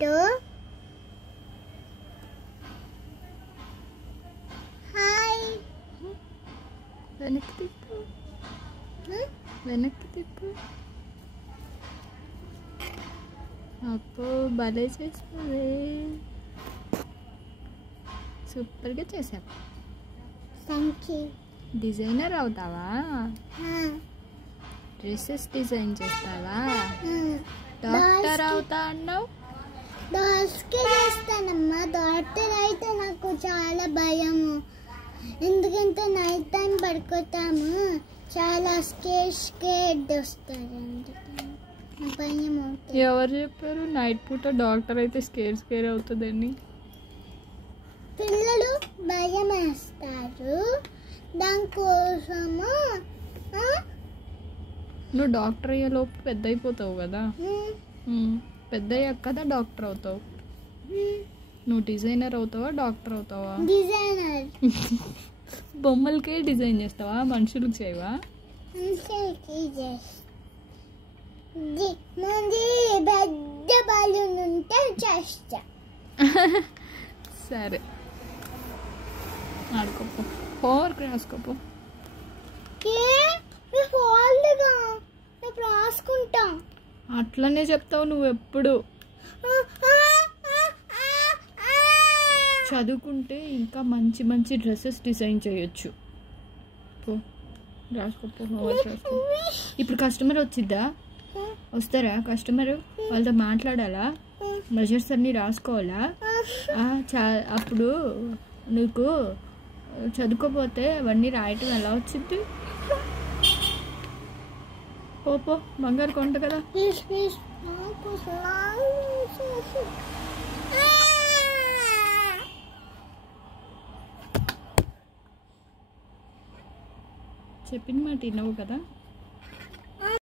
పెట్టు. హాయ్. వెనక్కి తిప్పు, వెనక్కి తిప్పు. అప్పు భలే చేసావే, సూపర్గా చేసావు. Thank you. డిజైనర్ అవుతావా? డ్రెస్సెస్ డిజైన్ చేస్తావా? డాక్టర్ అవుతా అన్నావు. డాక్టర్కి చేస్తానమ్మా. డాక్టర్ అయితే నాకు చాలా భయము, ఎందుకంటే నైట్ టైం పడుకోతాము, చాలా స్కేర్డ్ వస్తారు, భయం అవుతుంది. ఎవరు చెప్పారు నైట్ పూట డాక్టర్ అయితే స్కేర్ అవుతుందని? పిల్లలు భయం వేస్తారు, దానికోసము. నువ్వు డాక్టర్ అయ్యేలోపు పెద్ద అయిపోతావు కదా, పెద్ద అయ్యాక కదా డాక్టర్ అవుతావు. నువ్వు డిజైనర్ అవుతావా డాక్టర్ అవుతావా? డిజైనర్. బొమ్మలకే డిజైన్ చేస్తావా, మనుషులకు చేయవా? పెద్ద బలూన్ ఉంటే చేస్తా. సరే ఆడుకోపో, హోంవర్క్ రాసుకోపో. రాసుకుంటా. అట్లనే చెప్తావు నువ్వు ఎప్పుడు. చదువుకుంటే ఇంకా మంచి మంచి డ్రెస్సెస్ డిజైన్ చేయొచ్చు. పో రాసుకోపో, హోంవర్క్ రాసుకో. ఇప్పుడు కస్టమర్ వచ్చిద్దా? వస్తారా కస్టమరు? వాళ్ళతో మాట్లాడాలా, మెజర్స్ అన్నీ రాసుకోవాలా? అప్పుడు నీకు చదువుకోపోతే అవన్నీ రాయటం ఎలా వచ్చింది? పో బంగారు కొంట కదా. చెప్పిన మాట వినవు కదా.